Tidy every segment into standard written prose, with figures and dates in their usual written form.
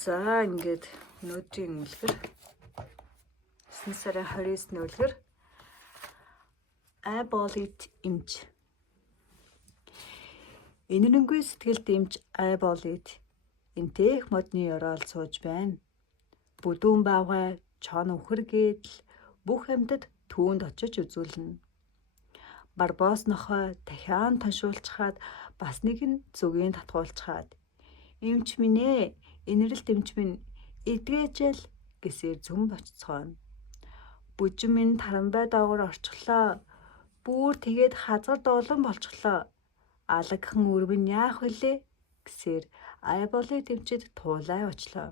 За ингээд өнөөдрийн үлгэр 9 сарын 29-ны үлгэр айболит эмч. Энэрэнгүй сэтгэлд эмч айболит энтээх модны ороод сууж байна. Бүдүүн баавгай чон өхөргээд л бүх амьтад түүнд очиж үзүүлнэ. Барбос нохой дахиан тоншуулчхаад бас нэг нь зүгийн татгуулчхаад эмч минь ээ, инэрэлт эмч минь эдгээжэл гэсээр зүм боццгооно. Бүжин минь таранбай доогор орчихлоо. Бүүр тэгээд хазар доолон болчихлоо. Алагхан өрвөн яах вүлээ гэсээр айболит эмчэд туулай очлоо.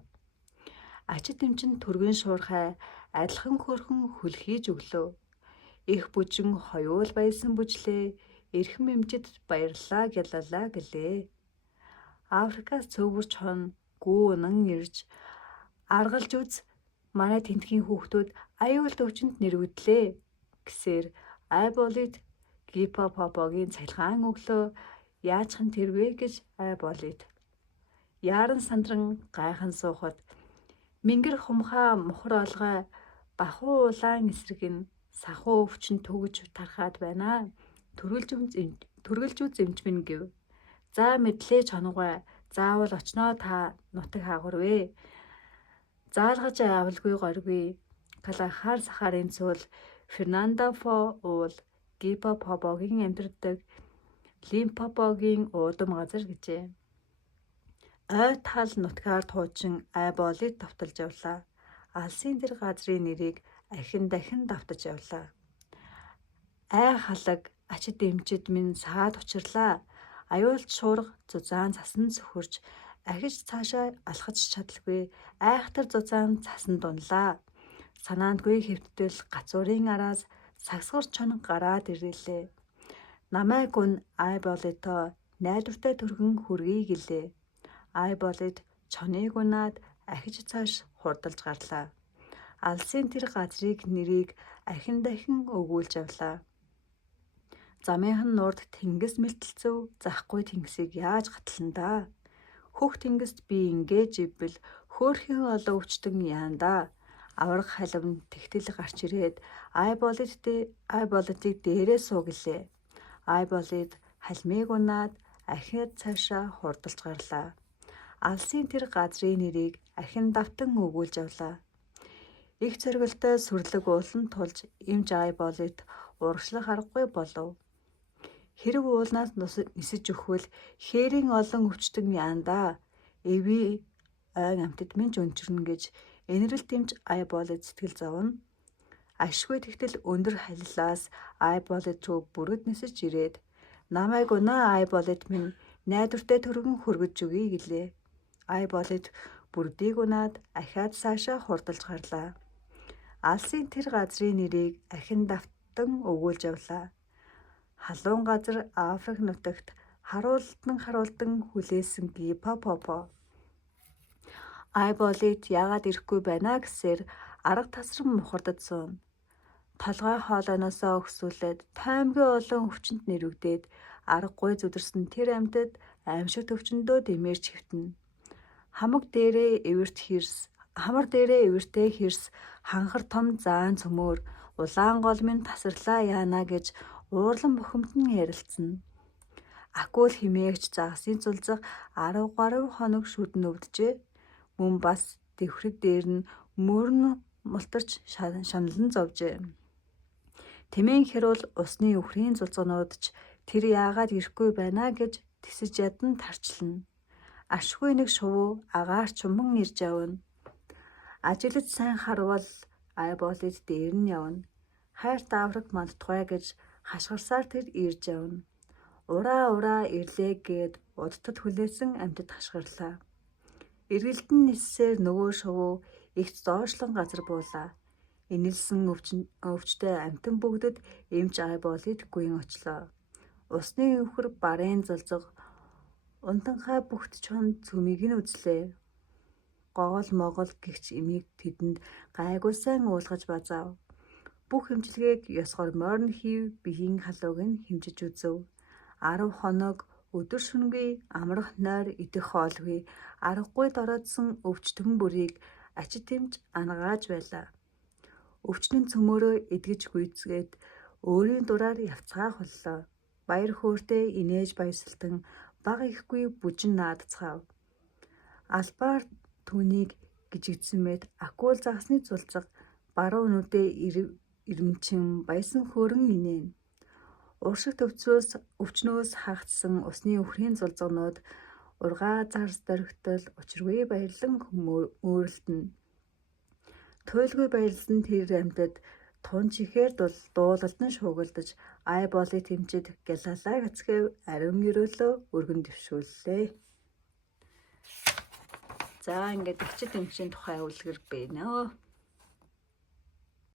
Ачид эмчин түргэн шуурхай адилхан хөрхөн хүл хийж өглөө. Их бүжин хоёул баясан бүжлээ. Эрхэм эмчэд баярлаа гялалаа гэлээ. Африкаас цөөвөрч хон гүү унан ирж аргалж үз манай тентхийн хүүхдүүд аюул төвчөнд нэрвэдлээ гэсээр айболит гипопопогийн цалхаан өглөө яачхан тэрвэ гэж айболит яран сандран гайхан суухад мингэр хумхаа мухар олгой бахуу улаан эсрэг нь сахуу өвчин төгж тархаад байна. Түргэлж үз эмч минь гэв. За мэдлээ чоногой. Заавал очноо та нутаг хаагурвэ. Заалгаж авалгүй горгүй. Калахар сахарын цул Фернандофо уул гипопопогийн амьдардаг Лимпопогийн уудам газар гэжээ. Ой тал нутгаар туучин айболит давталж явлаа. Алсын тэр газрын нэрийг дахин давтаж явлаа. Ай халаг ачид эмчид минь саад учирлаа. Аюулт шуурга зузаан цасан цөхөрч ахиж цаашаа алхаж чадалгүй айхтар зузаан цасан дунлаа. Санаандгүй хэвтдэл гацуурын араас сагсгар чоног гараад ирлээ. Намайг гүн айболито найдвартай түргэн хүргэе гэлээ. Айболит чоныг унаад ахиж цааш хурдалж гарлаа. Алсын тэр газрыг нэрийг дахин өгүүлж явлаа. Замынхан нурд тэнгис мэлтэлцэв захгүй тэнгисийг яаж гатлан да. Хөх тэнгист би ингэж ивбэл хөөрхөн олон өвчтөн яанда. Авраг халим тэгтэл гарч ирээд айболитыг дээрээ суу гэлээ. Айболит халмыг унаад ахиад цаашаа хурдалж гарлаа. Алсын тэр газрын нэрийг ахин давтан өгүүлж явлаа. Их зоригтой сүрлэг уулан тулж эмч айболит урагшлах аргагүй болов. Хэрэг уулнаас нисэж өгвөл хээрийн олон өвчтөн яанда. Эви ойн амтд минь өнчөрнө гэж энэрэлт эмч айболит сэтгэл зовно. Ашгүй тэгтэл өндөр халилаас айболит руу бүргэд нисэж ирээд намайг унаа айболит минь найдвартай түргэн хүргэж өгье гэлээ. Айболит бүрдийг унаад ахиад цаашаа хурдалж гарлаа. Алсын тэр газрын нэрийг ахин давтан өгүүлж явлаа. Халуун газар Африк нутагт харуулдан хүлээсэн гипопопо. Айболит яагаад ирэхгүй байна гэсээр арга тасран мухардад суун. Толгой хоолойноосоо өгсүүлээд таймгийн олон өвчнөд нэрвэгдээд аргагүй зүдэрсэн тэр амьтад аимшиг төвчөндөө дэмэрч хэвтэнэ. Хамар дээрээ эвэртэй хэрс ханхар том заан цөмөр улаан гол минь тасарлаа яана гэж уурлан бухимдан ярилцсан. Акул химээгч загасын цулзах 10 хоног шүдэн өвдөжээ. Мөн бас дэвхрэг дээр нь мөрн мултарч шаналн зовжээ. Тэмээн хэрүүл усны өхрийн зулцганууд ч тэр яагаад ирэхгүй байна гэж тисэж ядан тарчлана. Ашгүй нэг шувуу агаар чуман ирж явна. Ажиглаж сайн харвал айболит дээр нь явна. Хайрт Африк мандтугай гэж хашгирсаар тэр ирж явна. Ураа ирлээ гээд удтад хүлээсэн амьтад хашгирлаа. Эргэлдэн ниссээр нөгөө шувуу ихт доошлон газар буулаа. Инэлсэн өвчтэй амьтан бүгдэд эмч айболит гүйн очлоо. Усны өвхөр барын зулзаг унтанхай бүхт чон цөмийг нь үзлээ. Гогол могол гихч эмийг тэдэнд гайгүй сайн уулгаж базаав. Бүх хэмжлэгийг ёсгоор морин хийв биеийн халууг нь хэмжиж үзв. 10 хоног өдөр шөнөгүй амрах нойр идэх хоолгүй аргагүй дороодсон өвчтөн бүрийг ачид тэмж ангааж байлаа. Өвчнөн цөмөөрөө эдгэж гүйцгээд өөрийн дураар явцгаах боллоо. Баяр хөөртэй инээж баясалтан бага ихгүй бүжин наадцгаав. Албаар түүнийг гжигдсэн мэд акул загасны цулцаг баруун нүдээ ирэмчин баясан хөөрөн инээн. Уршиг төвцөөс өвчнөөс хаагцсан усны өвхрийн зулцганууд ургаа зарс дөргтөл учиргүй баярлан мөөрөлтөн. Туйлгүй баярлсан тэр амьтад тун чихээр дуулалдан шуугилдаж ай болыг тэмчид гялалаа гацхэв ариун өрөөлөө өргөн дэвшүүллээ. За ингээд ачид тэмчийн тухай үлгэр бэнэ.